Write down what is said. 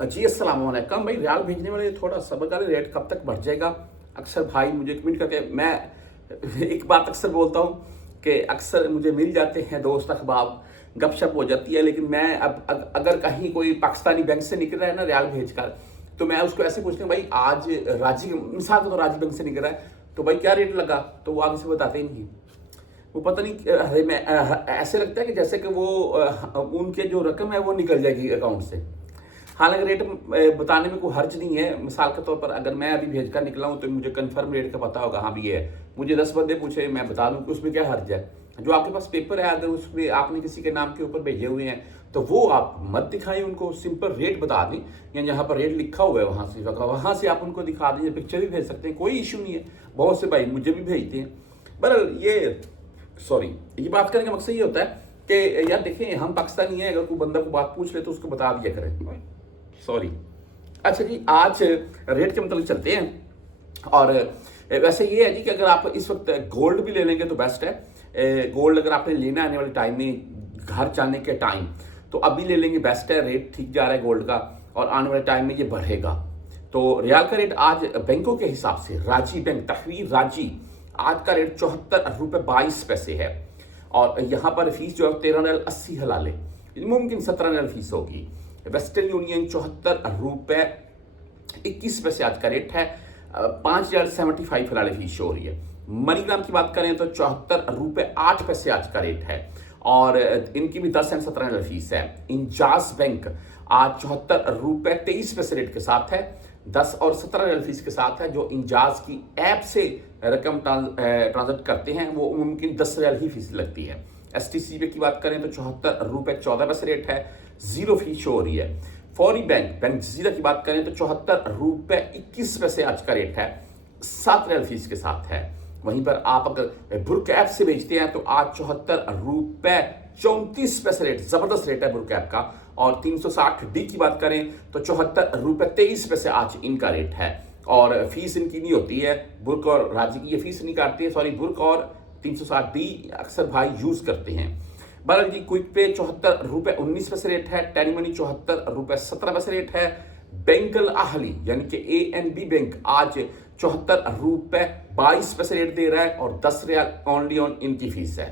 जी अस्सलाम वालेकुम भाई। रियाल भेजने वाले थोड़ा सब्र करें, रेट कब तक बढ़ जाएगा। अक्सर भाई मुझे कमेंट करके मैं एक बात अक्सर बोलता हूँ कि अक्सर मुझे मिल जाते हैं दोस्त अहबाब, गपशप हो जाती है। लेकिन मैं अब अगर कहीं कोई पाकिस्तानी बैंक से निकल रहा है ना रियाल भेज कर, तो मैं उसको ऐसे पूछता हूँ भाई आज राजी मिसाल को तो राजी बैंक से निकल रहा है तो भाई क्या रेट लगा, तो वो आगे से बताते ही नहीं। वो पता नहीं अरे मैं ऐसे लगता है कि जैसे कि वो उनके जो रकम है वो निकल जाएगी अकाउंट से। हालांकि रेट बताने में कोई हर्ज नहीं है। मिसाल के तौर पर अगर मैं अभी भेज कर निकला हूँ तो मुझे कंफर्म रेट का पता होगा, हाँ भी ये है। मुझे 10 बंदे पूछे, मैं बता दूं कि उसमें क्या हर्ज है। जो आपके पास पेपर है, अगर उसमें आपने किसी के नाम के ऊपर भेजे हुए हैं तो वो आप मत दिखाएं उनको, सिंपल रेट बता दें। या जहाँ पर रेट लिखा हुआ है वहाँ से आप उनको दिखा दें, पिक्चर भी भेज सकते हैं, कोई इशू नहीं है। बहुत से भाई मुझे भी भेजते हैं। बहरहाल ये बात करने का मकसद ये होता है कि यार देखें हम पाकिस्तानी हैं, अगर कोई बंदा को बात पूछ ले तो उसको बता दिया करें। सॉरी। अच्छा जी, आज रेट के मतलब चलते हैं। और वैसे ये है जी कि अगर आप इस वक्त गोल्ड भी ले लेंगे तो बेस्ट है। गोल्ड अगर आपने लेना आने वाले टाइम में, घर जाने के टाइम, तो अभी ले लेंगे बेस्ट है। रेट ठीक जा रहा है गोल्ड का और आने वाले टाइम में ये बढ़ेगा। तो रियाल का रेट आज बैंकों के हिसाब से, राजी बैंक तहरीर राजी, आज का रेट 74 रुपये 22 पैसे है। और यहाँ पर फीस जो है 13.80 हलाले, मुमकिन 17 फीस होगी। वेस्टर्न यूनियन 74 रुपये 21 पैसे आज का रेट है। 5.75 फिलहाल फीस शो हो रही है। मनीग्राम की बात करें तो 74 रुपये 8 पैसे आज का रेट है और इनकी भी 10 एंड 17 फीस है। इंजाज बैंक आज 74 रुपये 23 पैसे रेट के साथ है, 10 और 17 फीस के साथ है। जो इंजाज की ऐप से रकम ट्रांजेक्ट करते हैं वो मुमकिन 10 ही फीस लगती है। STCB की बात करें तो 74 रुपये 14 पैसे रेट है, 0 फीस शो हो रही है। फौरी बैंक जजीरा की बात करें तो 74 रुपये 21 पैसे आज का रेट है, 7 फीस के साथ है। वहीं पर आप अगर बुर्क ऐप से बेचते हैं तो आज 74 रुपये 34 पैसे रेट, जबरदस्त रेट है बुर्क ऐप का। और 360D की बात करें तो 74 रुपये 23 पैसे आज इनका रेट है। और फीस इनकी नहीं होती है, बुर्क और राजी की ये फीस नहीं काटती है। सॉरी, बुर्क और 360D अक्सर भाई यूज करते हैं। बहरहाल जी, क्विक पे 74 रुपये 19 पैसे रेट है, टेनी मनी 74 रुपये 17 पैसे रेट है। बैंकल आहली यानी कि ANB बैंक आज 74 रुपये 22 पैसे रेट दे रहा है और 10 रियाल ओनली ऑन इनकी फीस है।